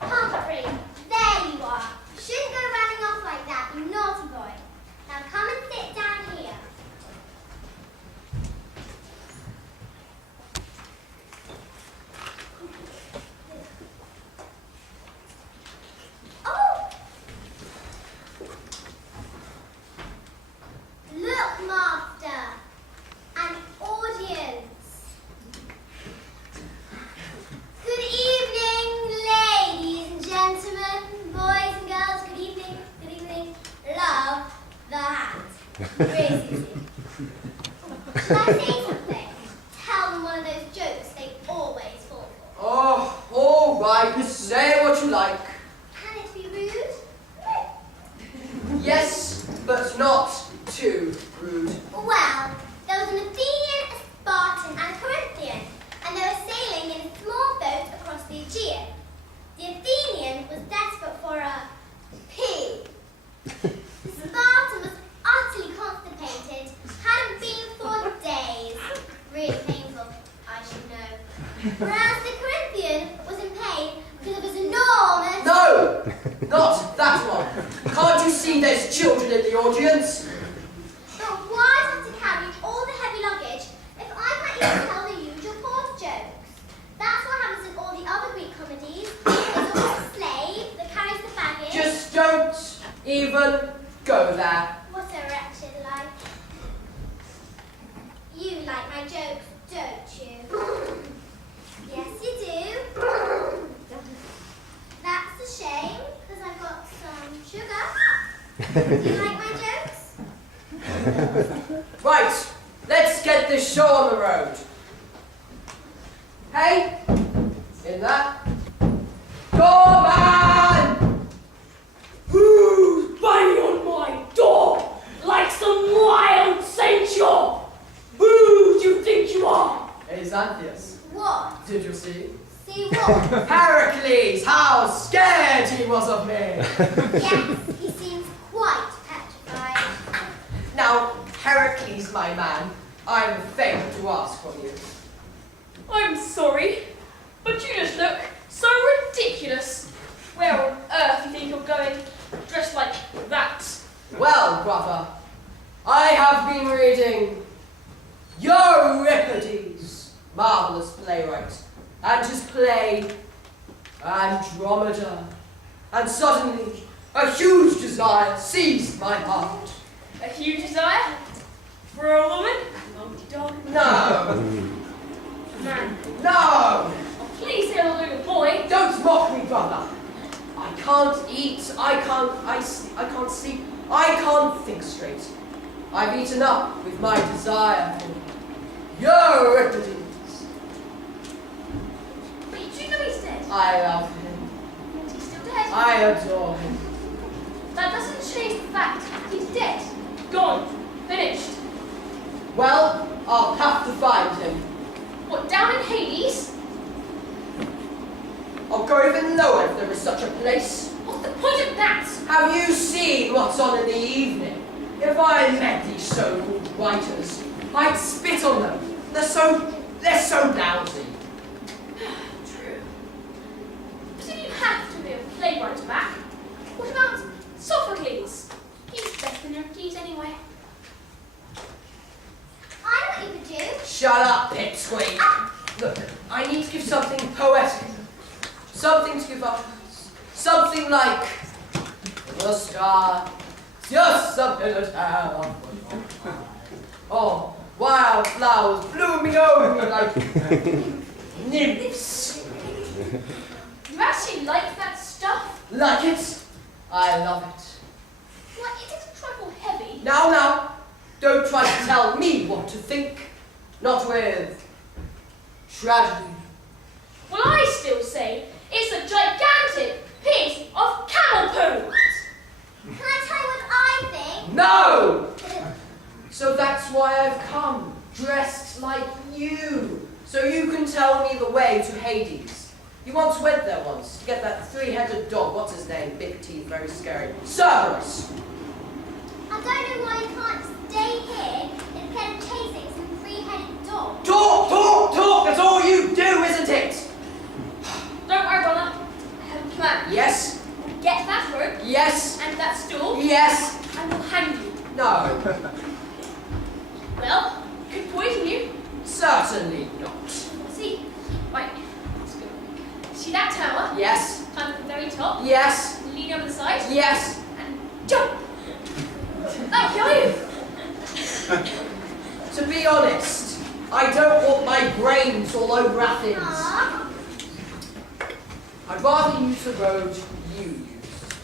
Humphrey, there you are. You shouldn't go running off like that, you naughty boy. Now come and sit down here. Oh! Look, Master. An audience. Good evening, ladies and gentlemen, boys and girls. Good evening, good evening. Love the hat. Really easy. Shall I say something? Tell them one of those jokes they always fall for. Oh, all right, say what you like. Can it be rude? Yes, but not too rude. Well, there was an Athenian, a Spartan, and a Corinthian, and they were sailing in a small boat across the Aegean. The Athenian was desperate for a pee. The Spartan was utterly constipated, hadn't been for days. Really painful, I should know. Whereas the Corinthian was in pain because of his enormous... No, not that one. Can't you see there's children in the audience? But why do I have to carry all the heavy luggage if I can't even tell the usual porter jokes? That's what happens in all the other Greek comedies. There's always a slave that carries the baggage. Just don't even go there. What a wretched life. You like my jokes, don't you? Yes, you do. That's a shame, because I've got some sugar. You like my jokes? Right, let's get this show on the road. Hey, in that. Doorman! Who's banging on my door like some wild censure? Who do you think you are? Hey, Xanthias, What? did you see? See what? Heracles, how scared he was of me. Yes, he seems quite petrified. Now, Heracles, my man, I'm a favour to ask from you. I'm sorry, but you just look so ridiculous. Where on earth do you think you're going, dressed like that? Well, brother, I have been reading Euripides, marvellous playwright, and his play Andromeda. And suddenly, a huge desire seized my heart. A huge desire? For a woman? Monkey dog? No, Man. no! Oh, please say I'm not doing a boy. Don't mock me, brother. I can't eat, I can't sleep, I can't think straight. I've eaten up with my desire for Euripides. But you do know he's dead. I love him. And he's still dead. I adore him. That doesn't change the fact he's dead. Gone. Finished. Well, I'll have to find him. What, down in Hades? I'll go even lower if there is such a place. What's the point of that? Have you seen what's on in the evening? If I met these so-called writers, I'd spit on them. They're so lousy. True. But if you have to be a playwright back, what about Sophocles? He's better than Euripides anyway. I know what you could do. Shut up, pipsqueak. something to give up. Something like the sky, just a little town. Oh, wild flowers blooming over me like nymphs. You actually like that stuff? Like it? I love it. Why, it is a trifle heavy. Now, don't try to tell me what to think. Not with tragedy. Well, I still say it's a gigantic piece of camel poo. Can I tell you what I think? No! So that's why I've come, dressed like you, so you can tell me the way to Hades. You once went there once to get that three-headed dog. What's his name? Big teeth, very scary. Cerberus. I don't know why you can't stay here instead of chasing some three-headed dog. Talk! That's all you do, isn't it? Don't worry, brother. I have a plan. Yes? Get that rope Yes? and that stool, Yes? and we'll hang you. No. Well, could poison you. Certainly not. See, right. Let's go. See that tower? Yes? Climb to the very top. Yes? Lean over the side. Yes? And jump. That'll kill you. To be honest, I don't want my brains all over Athens. Aww. I'd rather use the road you used.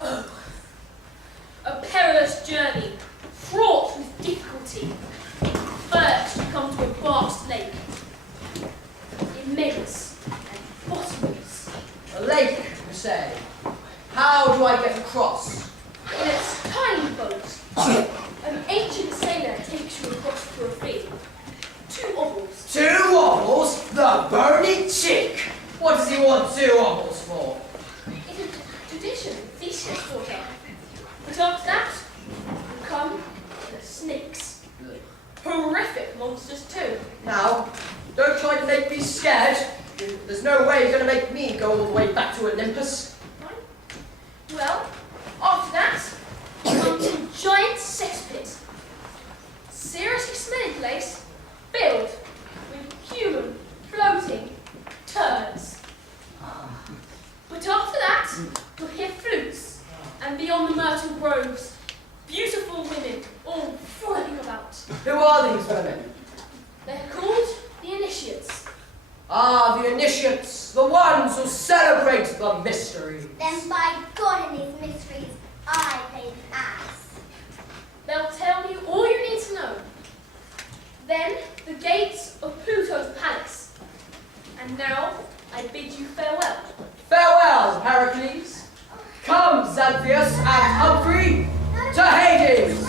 A perilous journey, fraught with difficulty. First, you come to a vast lake, immense and bottomless. A lake, you say? How do I get across? In its tiny boat, an ancient sailor takes you across to a field. 2 obols. 2 obols? The bony chick! What does he want 2 obols for? It is a tradition Theseus taught her. But after that, you come to the snakes. Horrific monsters too. Now, don't try to make me scared. There's no way you're going to make me go all the way back to Olympus. Right? Well, after that, you come to a giant cesspit. Seriously smelly place, filled with human floating turds. But after that, you'll hear flutes, and beyond the myrtle groves, beautiful women all frolicking about. Who are these women? They're called the initiates. Ah, the initiates, the ones who celebrate the mystery. Then by God in these mysteries, I play the ass. They'll tell you all you need to know. Then the gates of Pluto's palace. And now I bid you farewell. Farewell, Heracles. Come, Xanthias and Humphrey, to Hades.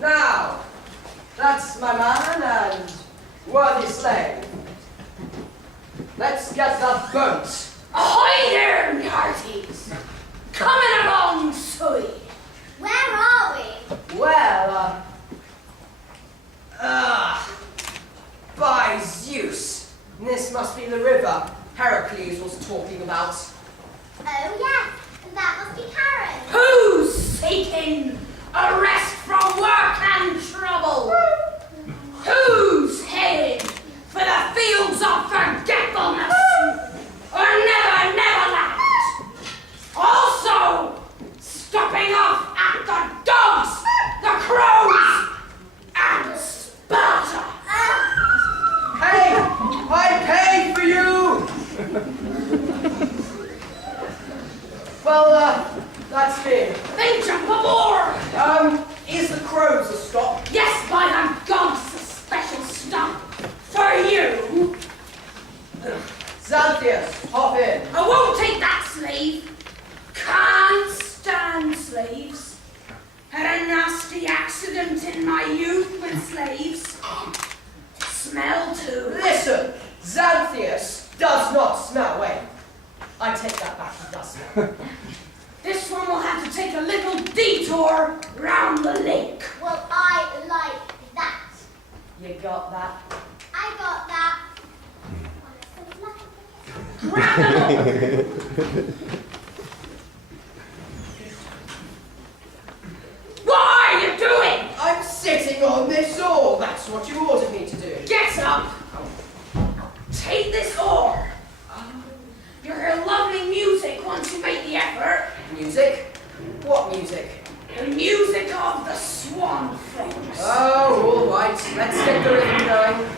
Now, that's my man and worthy slave. Let's get the boat. Ahoy there, me hearties! Coming along, Sully! Where are we? Well, by Zeus, this must be the river Heracles was talking about. Oh yes, and that must be Karen. Who's seeking a rest from work and trouble? Who's headed for the fields of forgetfulness? Or never, Neverland? Also, stopping off at the dogs, the crows, and Sparta. Hey, I paid for you! Well, that's it. Then jump aboard! Is the crows a stop? Yes, by the gods, a special stop for you. Xanthias, hop in. I won't take that, slave. Can't stand slaves. Had a nasty accident in my youth with slaves. Smell too. Listen, Xanthias, does not smell. Wait, I take that back, it does smell. This one will have to take a little detour round the lake. Well, I like that. You got that? I got that. Grab them up. What are you doing? I'm sitting on this oar. That's what you ordered me to do. Get up. Take this oar. You'll hear lovely music once you make the effort. Music? What music? The music of the swan flutes. Oh, all right. Let's get the rhythm going.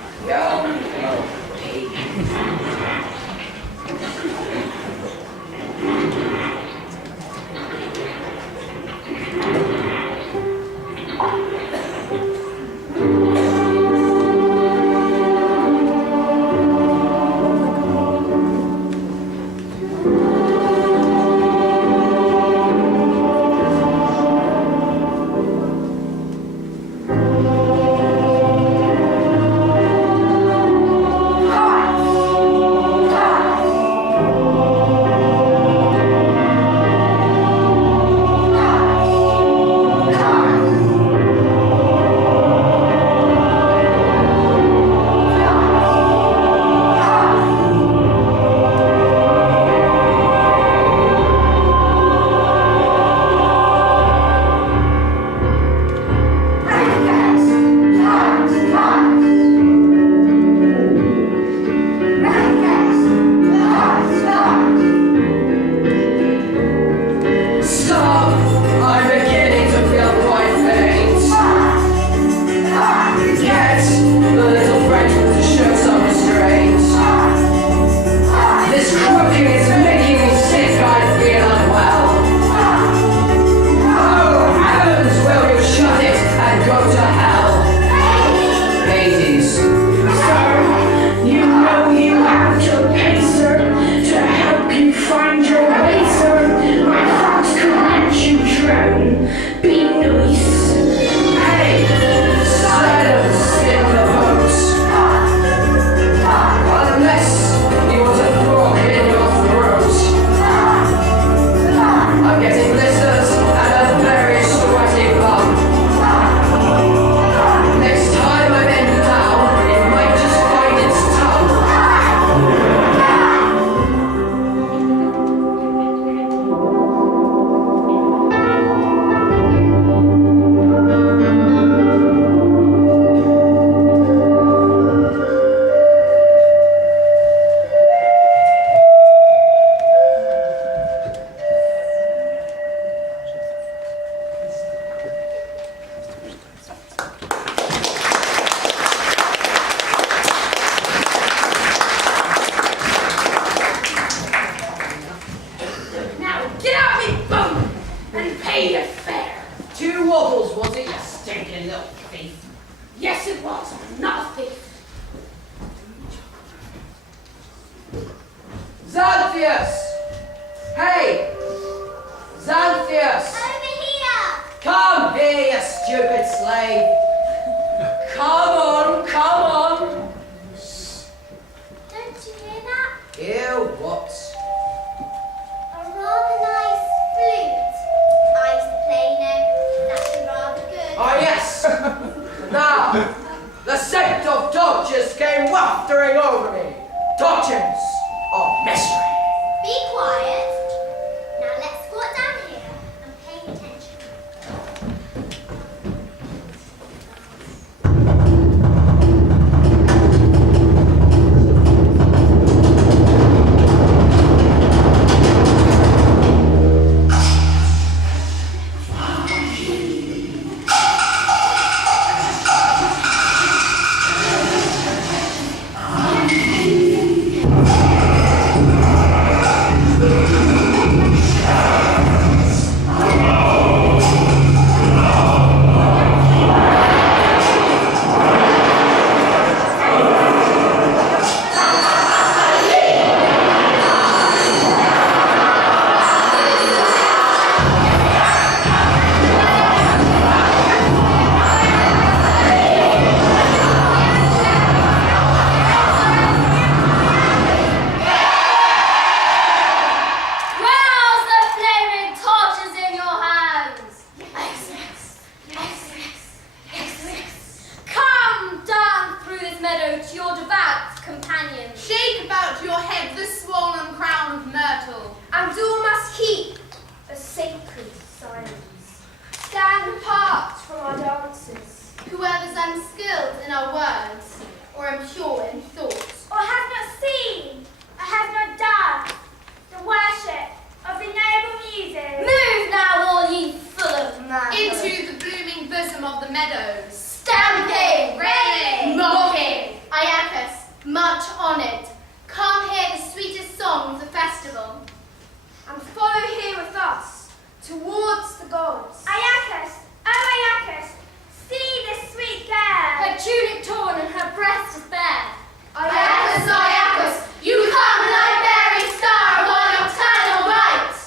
tunic torn and her breast is bare. Iacus, Iacus, you come like very star of all nocturnal rites.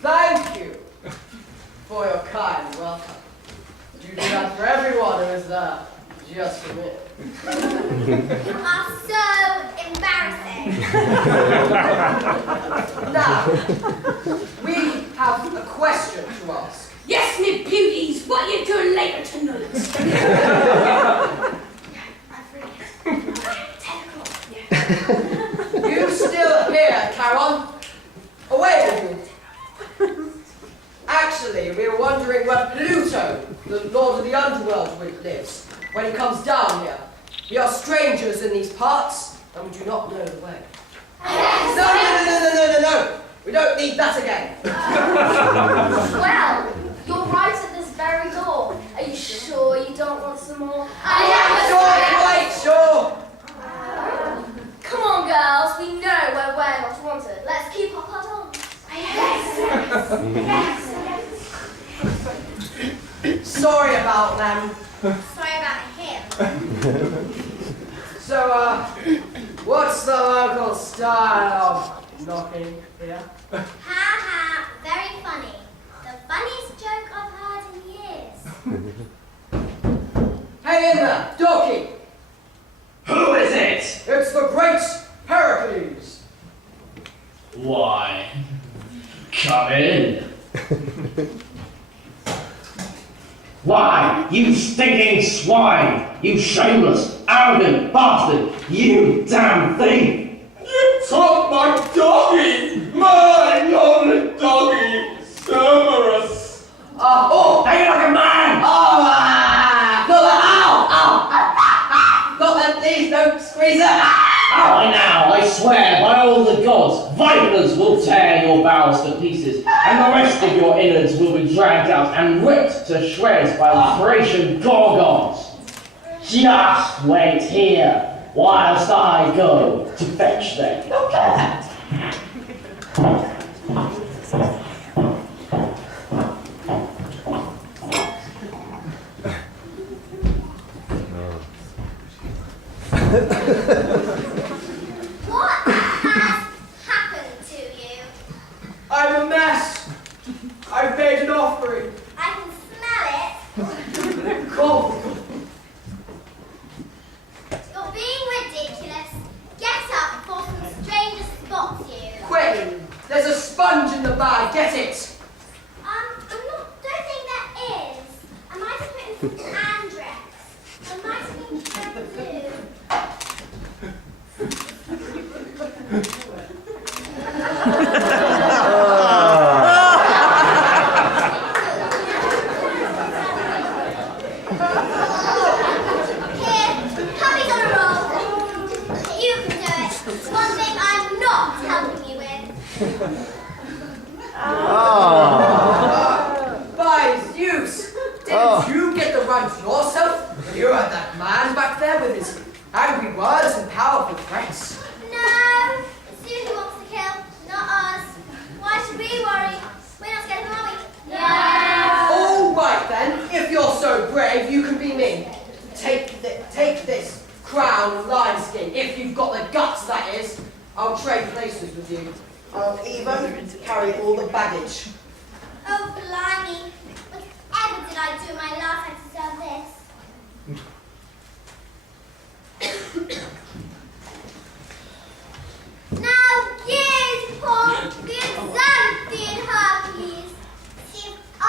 Thank you for your kind welcome. You do that for everyone who is there, just for me. You are so embarrassing. Now, we have a question to ask. Yes, me beauties, what you doing later tonight? You still here, Charon? Away with you. Actually, we were wondering where Pluto, the lord of the underworld, lives when he comes down here. We are strangers in these parts, and we do not know the way. No. We don't need that again. Well, you're right at this very door. Are you sure you don't want some more? Quite sure. Come on, girls. We know where we're not wanted. Let's keep our heart on. Sorry about them. Sorry about him. So, what's the local style of knocking here? Ha ha, very funny. The funniest joke I've heard in years. Hey in there, Dorky! Who is it? It's the great Pericles! Why? Come in. Why, you stinking swine! You shameless, arrogant bastard! You damn thief! You took my doggy! My lonely doggy! Cerberus! Oh, take it like a man! Got that, please, don't squeeze it! I now, I swear by all the gods, vipers will tear your bowels to pieces, and the rest of your innards will be dragged out and ripped to shreds by the Thracian gorgons. Just wait here, whilst I go to fetch them. What has happened to you? I'm a mess! I've made an offering. I can smell it. Cool. You're being ridiculous. Get up before some stranger spots you. Quick! There's a sponge in the bag, get it! Don't think there is. I might have written Andrex. I might have been too. Here, puppy's on a roll. You can do it. One thing I'm not helping you with. By Zeus! Didn't you get the runs yourself? When you had that man back there with his angry words and powerful threats? No, it's you who wants to kill, not us. Why should we worry? We're not scared of him, are we? No. All right then, if you're so brave, you can be me. Take this crown and lion skin, if you've got the guts, that is. I'll trade places with you. I'll even carry all the baggage. Oh, blimey. Whatever did I do in my last life to deserve this? Now, give poor good Xanthian Hercules. See if I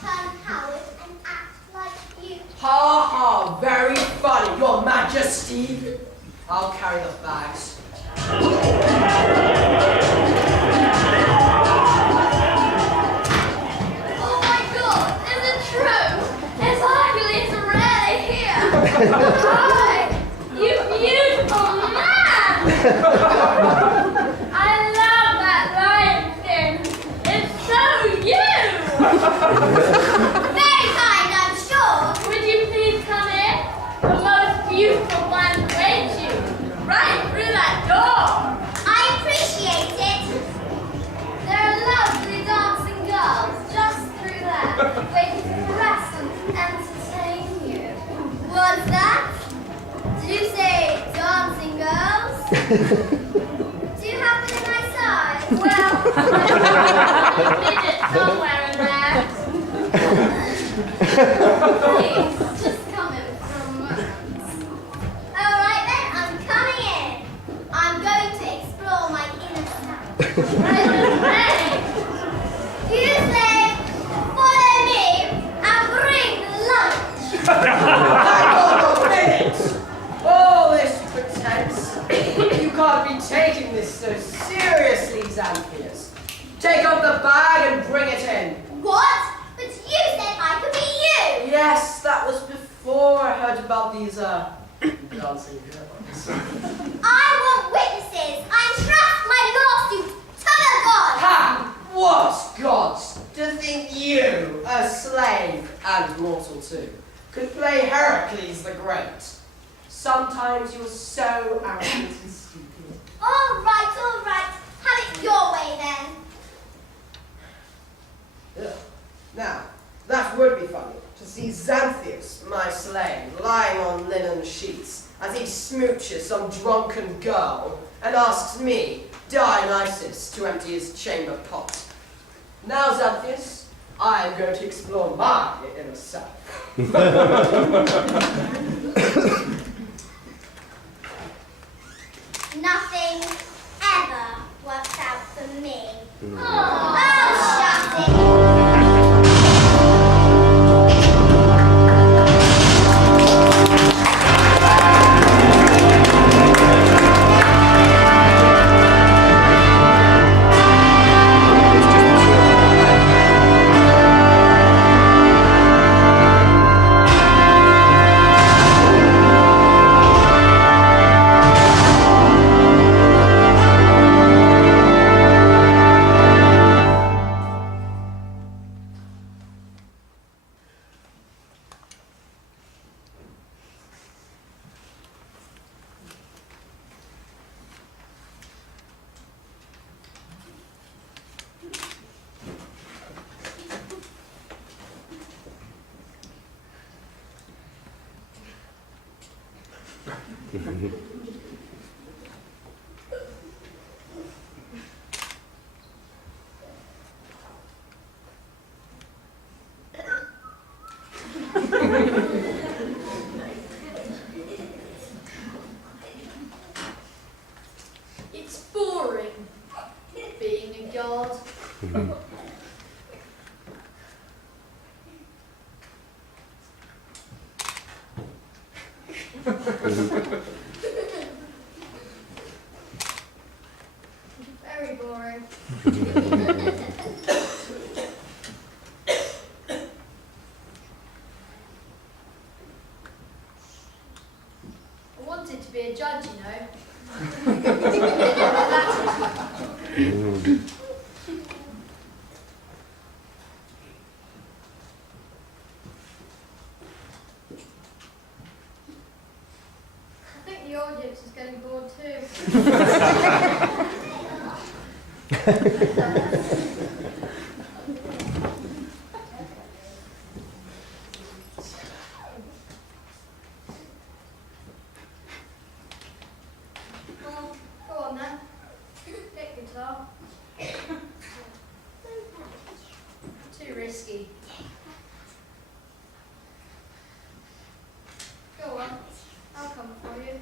turn coward and act like you. Ha ha, very funny, your majesty. I'll carry the bags. Oh my God! Is it true? It's Hercules really here. Hi, you beautiful man! I love that lion skin. It's so you. Very kind, I'm sure. Would you please come in? The most beautiful one waits you right through that door. I appreciate it. There are lovely dancing girls just through there, waiting to caress and entertain you. What's that? Do you happen in my size? Well, midget somewhere in there. Please, just come in for a moment. Alright then, I'm coming in. I'm going to explore my inner self. Ready? You say, follow me and bring lunch. Hang on a minute! All this pretense. You can't be taking this so seriously, Xanthias. Take up the bag and bring it in. What? But you said I could be you. Yes, that was before I heard about these, dancing girls. I want witnesses. I entrust my lawsuit to the gods. Ha! What gods? To think you, a slave and mortal too, could play Heracles the Great. Sometimes you're so arrogant and stupid. All right, all right. Have it your way then. Ugh. Now, that would be funny, to see Xanthias, my slave, lying on linen sheets as he smooches some drunken girl and asks me, Dionysus, to empty his chamber pot. Now, Xanthias, I am going to explore my inner self. Nothing ever works out for me. Oh, shut it. It's boring being a guard. Very boring. I wanted to be a judge, you know. I think the audience is getting bored too. Well, go on then. Get guitar. Too risky. Go on. I'll come for you.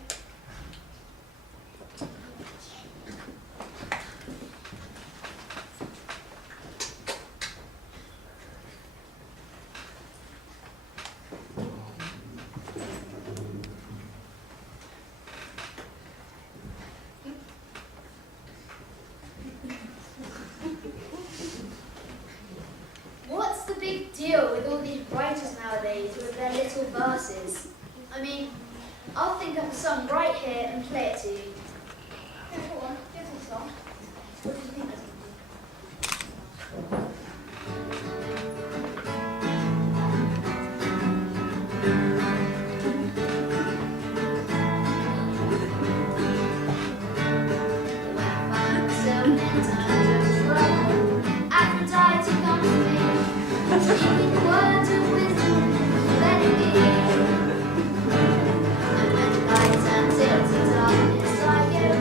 What's the big deal with all these writers nowadays with their little verses? I mean, I'll think of a song right here and play it to you. Yeah, go on. Give us a song. What do you think that's I get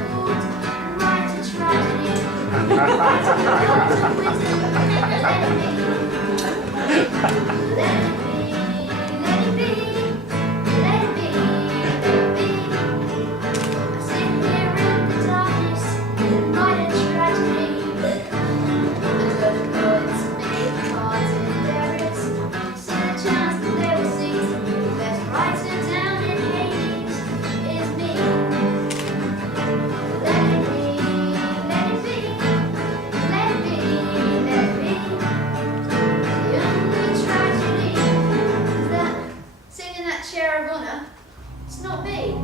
It's not me.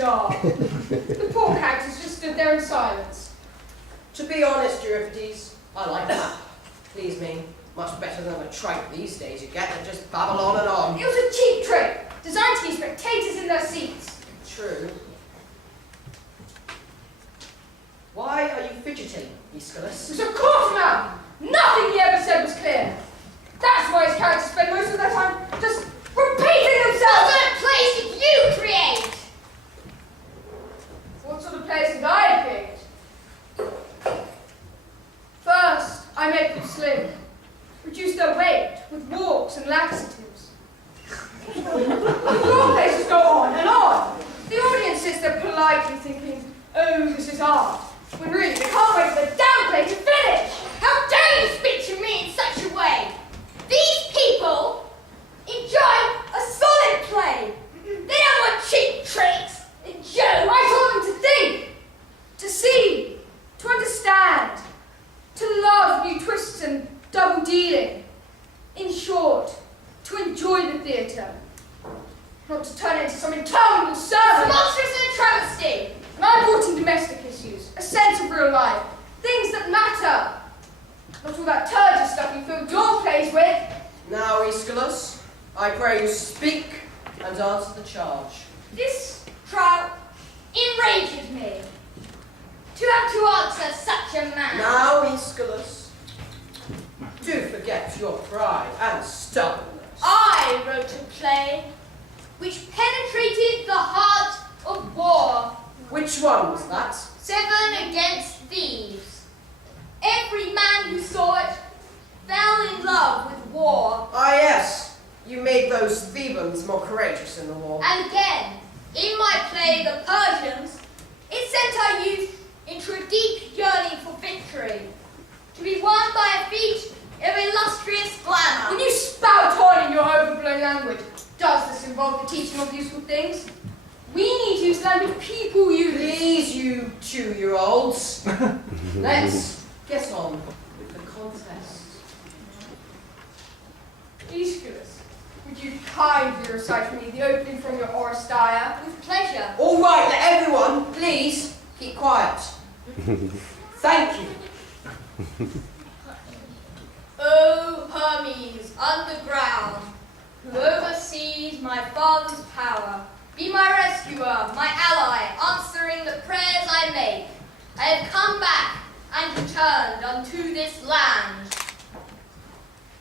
The poor characters just stood there in silence. To be honest, Euripides, I like that. Please me. Much better than the tripe these days you get that just babble on and on. It was a cheap trick, designed to keep spectators in their seats. True. Why are you fidgeting, Aeschylus? It was a court man! Nothing he ever said was clear. That's why his characters spend most of their time just repeating themselves. What sort of plays did you create? What sort of plays did I create? First, I made them slim, reduced their weight with walks and laxatives. The floor plays just go on and on. The audience sits there politely thinking, oh, this is art, when really they can't wait for the damn play to finish. How dare you speak to me in such a way? These people enjoy a solid play. They don't want cheap tricks and jokes. I taught them to think, to see, to understand, to love new twists and double dealing. In short, to enjoy the theatre, not to turn it into some interminable sermon. Monstrous and a travesty. And I brought in domestic issues, a sense of real life, things that matter. Not all that turgid stuff you filled your plays with. Now, Aeschylus, I pray you speak and answer the charge. This trial enrages me. To have to answer such a man. Now, Aeschylus, do forget your pride and stubbornness. I wrote a play which penetrated the heart of war. Which one was that? 7 Against Thieves. Every man who saw it fell in love with war. Ah, yes. You made those Thebans more courageous in the war. And again, in my play, The Persians, it sent our youth into a deep yearning for victory, to be won by a feat of illustrious glamour. When you spout on in your overblown language, does this involve the teaching of useful things? We need to use language people use. Please, you 2-year-old. olds. Let's get on with the contest. Aeschylus, would you kindly recite for me the opening from your Oresteia? With pleasure. All right, let everyone, please, keep quiet. Thank you. O Hermes, underground, who oversees my father's power, be my rescuer, my ally, answering the prayers I make. I have come back and returned unto this land.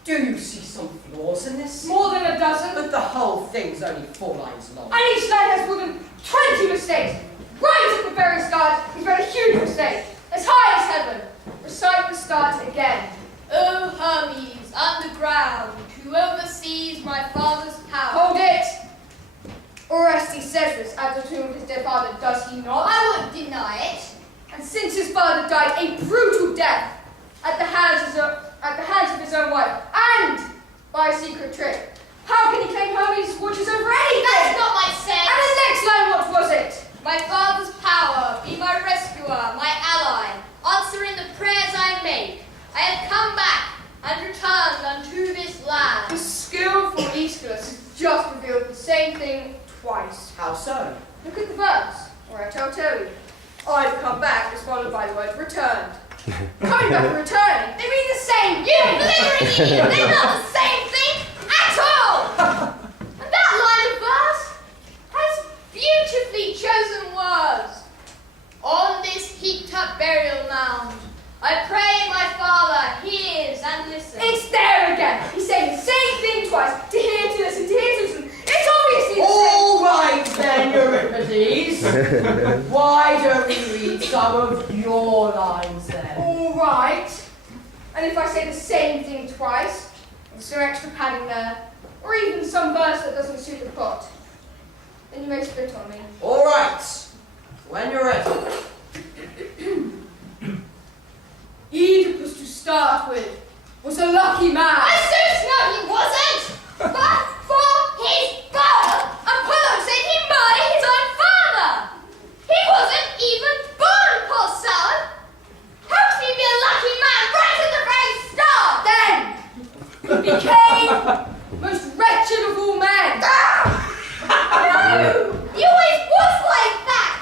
Do you see some flaws in this? More than a dozen, But the whole thing's only 4 lines long. and each line has more than 20 mistakes. Right at the very start, he's made a huge mistake, as high as heaven. Recite the start again. O Hermes, underground, who oversees my father's power. Hold it! Orestes says this at the tomb of his dead father, does he not? I won't deny it. And since his father died a brutal death at the hands of his own wife, and by a secret trick, how can he claim Hermes watches over anything? That's not my sense. And his next line, what was it? My father's power, be my rescuer, my ally, answering the prayers I make. I have come back and returned unto this land. The skillful Aeschylus has just revealed the same thing twice. How so? Look at the verse, or I'll tell you. I've come back is followed by the word returned. Coming back and returning, they mean the same. You blithering idiot! They're not the same thing at all! And that line of verse has beautifully chosen words. On this heaped up burial mound, I pray my father hears and listens. It's there again. He's saying the same thing twice. To hear, to listen, to hear, to listen. It's obviously the same. All right then, Euripides. Why don't we read some of your lines then? All right. And if I say the same thing twice, with some extra padding there, or even some verse that doesn't suit the plot, then you may spit on me. All right. When you're ready. Oedipus, to start with, was a lucky man. As soon as no, he wasn't! But for his birth, Apollo said he murdered his own father! He wasn't even born, poor son! How can he be a lucky man right at the very start? Then he became most wretched of all men. No! He always was like that!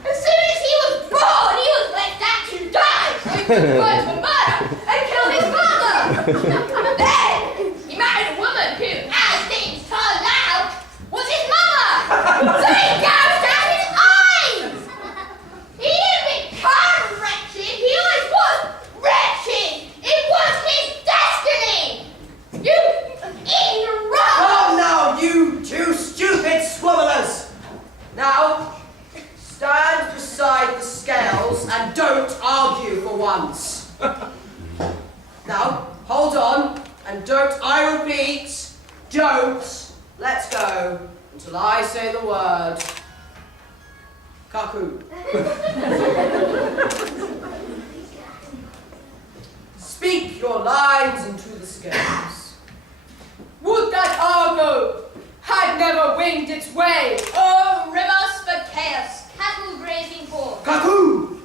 As soon as he was born, he was left out to die! So he was burned for murder and killed his father! Then he married a woman who, as things turned out, was his mother! So he gouged out his eyes! He didn't become wretched, he always was wretched! It was his destiny! You ignorant! Come now, you two stupid squabblers! Now, stand beside the scales and don't argue for once. Now, hold on, and don't, I repeat, don't let go until I say the word cuckoo. Speak your lines into the scales. Would that Argo had never winged its way. Oh, rivers for chaos, cattle grazing forth. Cuckoo!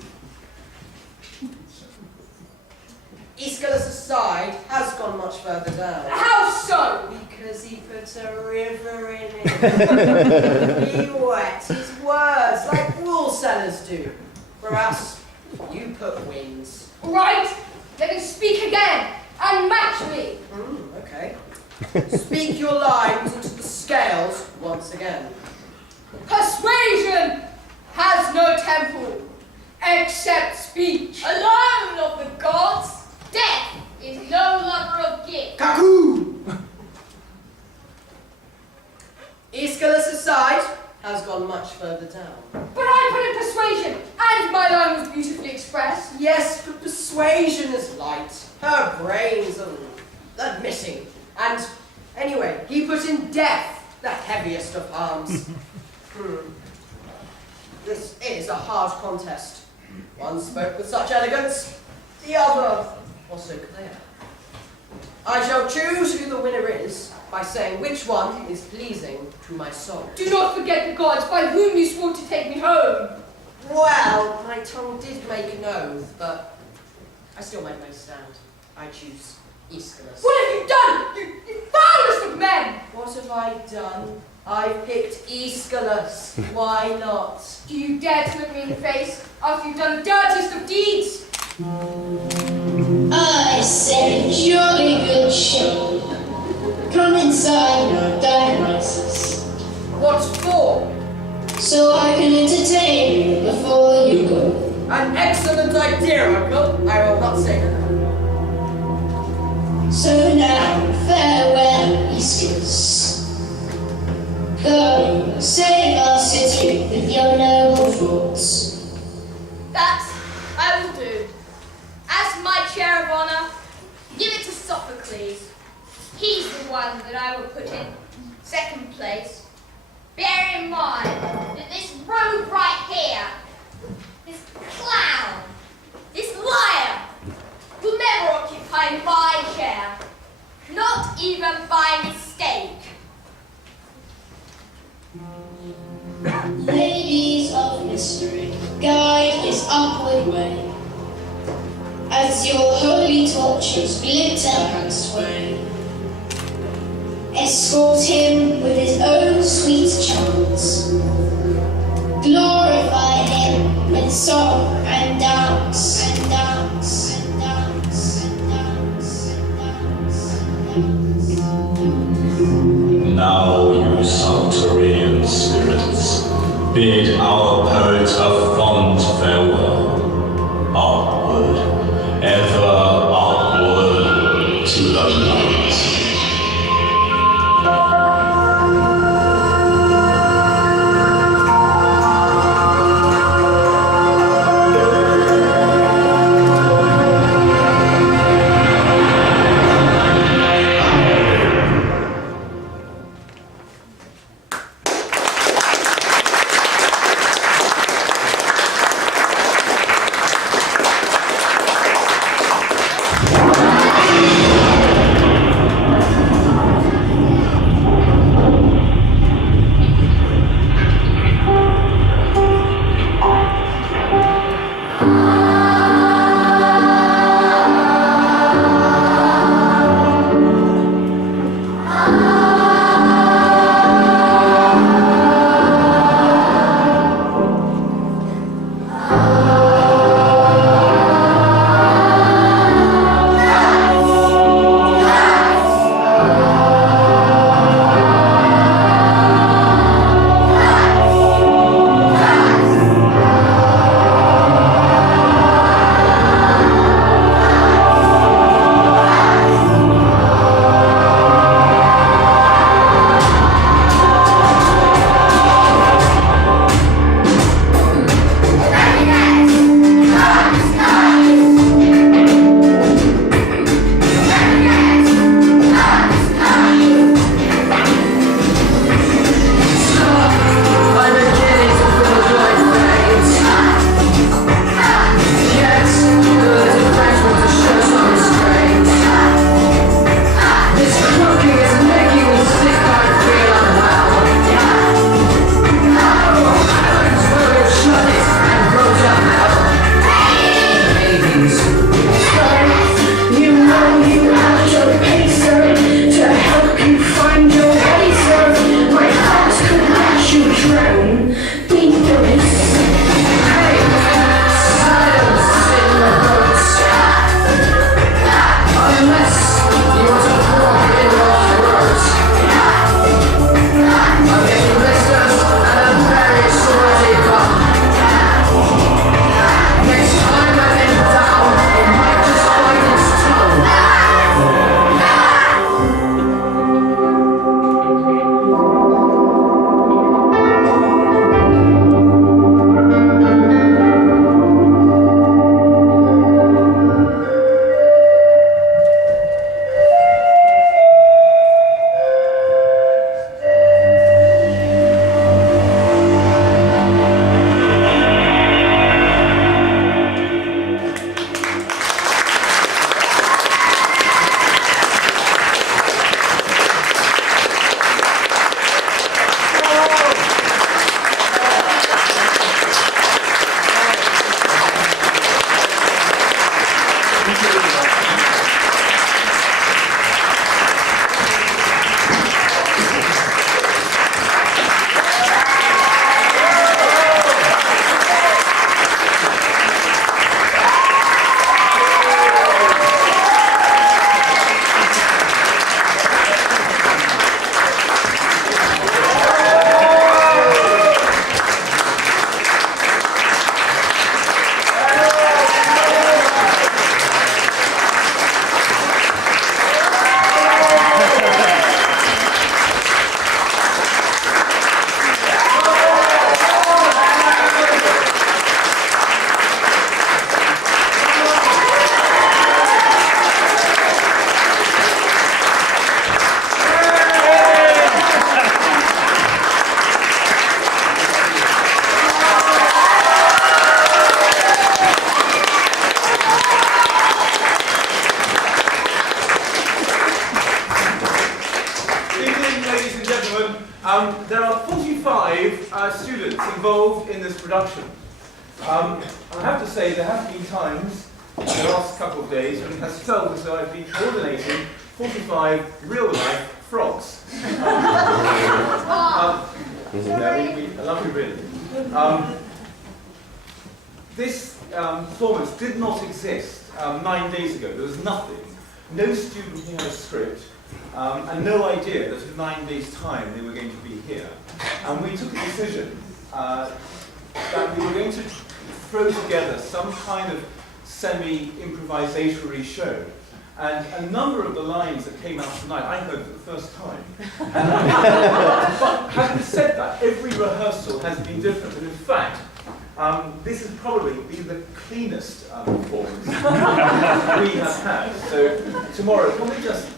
Aeschylus' aside has gone much further down. How so? Because he put a river in it. He wet his words like wool sellers do. Whereas you put wings. Right, let me speak again and match me. Okay. Speak your lines into the scales once again. Persuasion has no temple except speech. Alone of the gods, death is no lover of gifts. Cuckoo! Aeschylus' aside has gone much further down. But I put in persuasion, and my line was beautifully expressed. Yes, but persuasion is light. Her brains are missing. And anyway, he put in death, the heaviest of harms. This is a hard contest. One spoke with such elegance, the other was so clear. I shall choose who the winner is by saying which one is pleasing to my soul. Do not forget the gods by whom you swore to take me home. Well, my tongue did make an oath, but I still made no stand. I choose Aeschylus. What have you done, you foulest of men? What have I done? I picked Aeschylus. Why not? Do you dare to look me in the face after you've done the dirtiest of deeds? I say, jolly good show. Come inside your Dionysus, What for? so I can entertain you before you go. An excellent idea, uncle. I will not say no. So now, farewell, Aeschylus. Go, save our city with your noble thoughts. That I will do. As my chair of honor, give it to Sophocles. He's the one that I will put in second place. Bear in mind that this rogue right here, this clown, this liar, will never occupy my chair. Not even by mistake. Ladies of mystery, guide his upward way, as your holy torches glitter and sway. Escort him with his own sweet charms. Glorify him with song and dance, and dance, and dance, and dance, and dance. Now, you subterranean spirits, bid our poet a fond farewell. Upward, ever upward to the light. students involved in this production. I have to say there have been times in the last couple of days when it has felt as though I've been coordinating 45 real-life frogs. I love you really. This performance did not exist 9 days ago. There was nothing. No student here had a script, and no idea that in 9 days' time they were going to be here. And we took a decision that we were going to throw together some kind of semi-improvisatory show. And a number of the lines that came out tonight, I heard for the first time. But having said that, every rehearsal has been different. And in fact, this has probably been the cleanest performance we have had. So tomorrow, can we just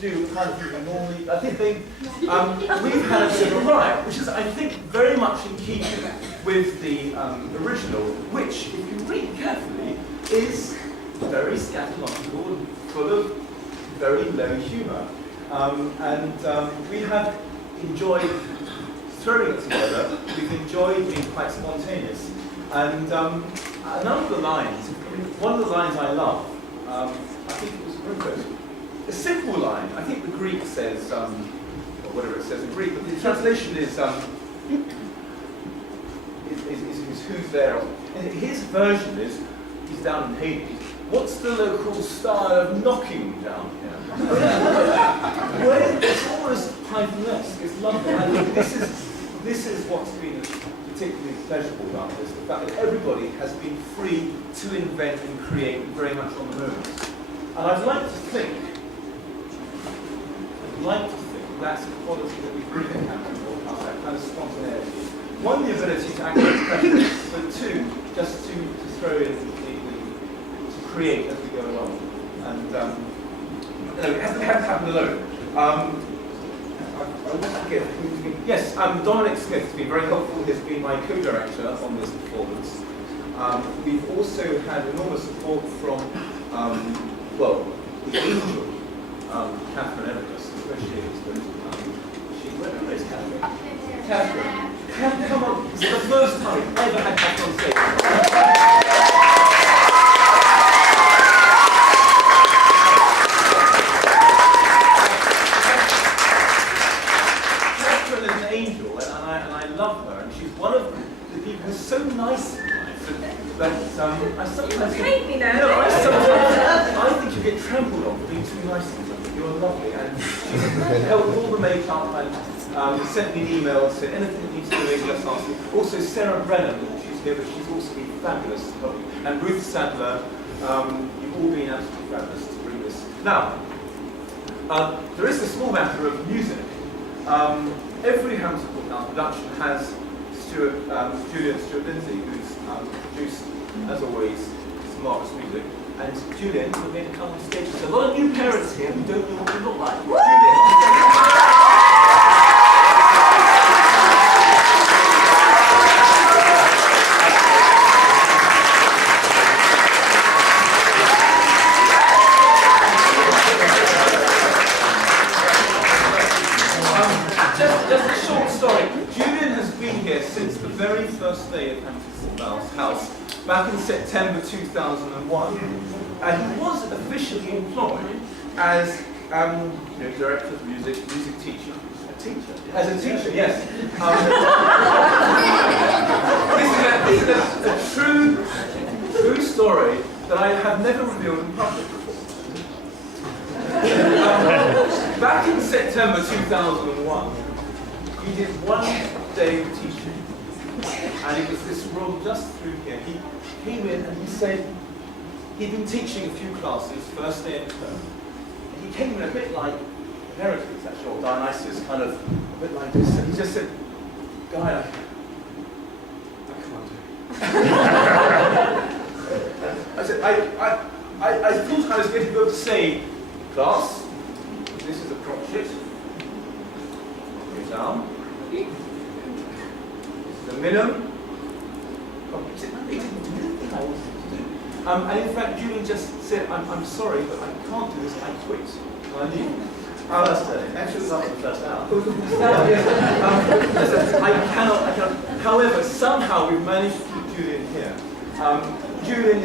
do kind of thing we normally? I think we've had a bit of a riot, which is, I think, very much in keeping with the original, which, if you read carefully, is very scatological and full of very low humour. We have enjoyed throwing it together. We've enjoyed being quite spontaneous. And a number of the lines, one of the lines I love, I think it was a simple line. I think the Greek says, or whatever it says in Greek, but the translation is who's there. And his version is, he's down in Hades. What's the local style of knocking down here? Well, it's almost Python-esque. It's lovely. I think this is what's been particularly pleasurable about this, the fact that everybody has been free to invent and create very much on the moment. And I'd like to think that's a quality that we bring in Hampton Court House, that kind of spontaneity. One, the ability to act as pressure, but two, just to throw in create as we go along, and it hasn't happened alone. I always forget who's been. Yes, Dominic Smith has been very helpful. He's been my co-director on this performance. We've also had enormous support from, the angel, Catherine Everest. Where she is, where is Catherine? Catherine, come on! This is the first time we've ever had Catherine on stage. So nice in life that I sometimes hate me now. No, I think you get trampled on for being too nice to something. You're lovely, and she's helped with all the makeup and sent me an email, said anything that needs doing, just ask me. Also, Sarah Brennan, she's here, but she's also been fabulous. And Ruth Sadler, you've all been absolutely fabulous to bring this. Now, there is a small matter of music. Every Hampton Court House production has Julian Stewart Lindsay, who's produced, as always, some marvellous music. And Julian, you're going to come on stage. There's a lot of new parents here who don't know what you look like. Just a short story. Julian has been here since the very first day of Hampton Court House, back in September 2001. And he was officially employed as director of music teacher. As a teacher, yes. This is a true story that I have never revealed in public before. Back in September 2001, he did 1 day of teaching, and it was this room just through here. He came in and he said he'd been teaching a few classes, first day of term. And he came in a bit like Heracles, actually, or Dionysus, kind of a bit like this, and he just said, "Guy, I can't do it." I said, I thought I was going to be able to say, "Class, this is a prop sheet. Down. This is the minimum." He didn't do anything I wanted to do. And in fact, Julian just said, I'm sorry, but I can't do this, I quit. And I leave. First day. Actually, it was after the first hour. I cannot. However, somehow we've managed to keep Julian here. Julian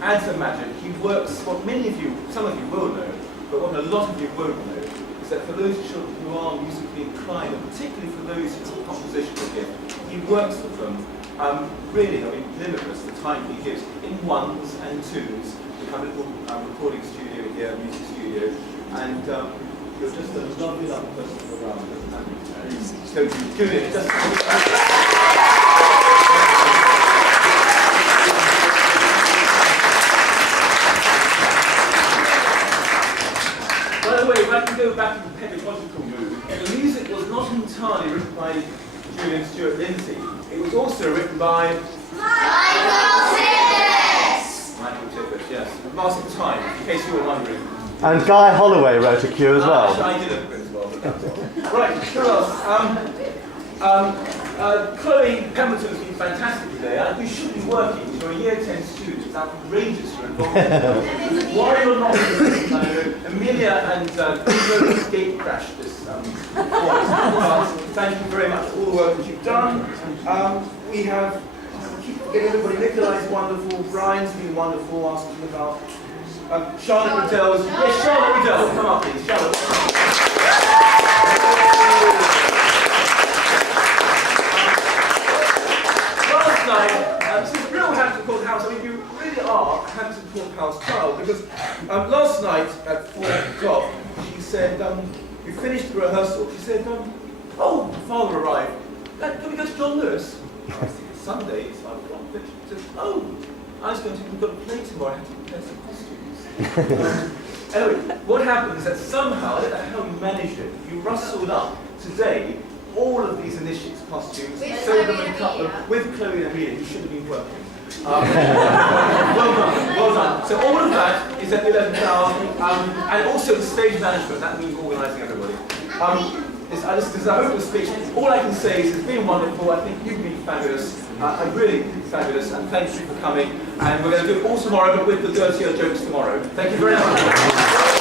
adds the magic. He works, what many of you, some of you will know, but what a lot of you won't know, is that for those children who are musically inclined, and particularly for those who have compositional gift, he works with them, really, limitless, the time he gives, in ones and twos. We have a little recording studio here, music studio, and you're just a lovely, lovely person to go around, doesn't that? So, Julian, just... By the way, if I can go back to the pedagogical move, the music was not entirely written by Julian Stewart Lindsay. It was also written by Michael Tippett, yes. Master of Time, in case you were wondering. And Guy Holloway wrote a cue as well. I did a bit as well, but that's all. Right, who else? Chloe Pemberton's been fantastic today. You should be working. You're a year 10 student. It's outrageous you're involved in it. Why you're not Amelia and gate crashed this performance. Thank you very much for all the work that you've done. We have, keep getting everybody, Nikolai's wonderful, Brian's been wonderful, asking about Charlotte Riddell's. Yes, Charlotte Riddell, come up please, Charlotte. Last night, this is real Hampton Court House. You really are a Hampton Court House child, because last night at 4 o'clock, she said, we finished the rehearsal. She said, oh, father arrived. Can we go to John Lewis? I was thinking Sunday, it's 5 o'clock. She said, oh, I was going to, we've got a play tomorrow, I have to prepare some costumes. Anyway, what happened is that somehow, I don't know how you managed it, you rustled up today all of these initiates costumes, sewed them and cut them with Chloe and Amelia. You should have been working. Well done, well done. So all of that is at the 11th hour, and also the stage management, that means organising everybody. This is a hopeless speech. All I can say is it's been wonderful. I think you've been fabulous. Really fabulous, and thank you for coming. And we're going to do it all tomorrow, but with the dirtier jokes tomorrow. Thank you very much.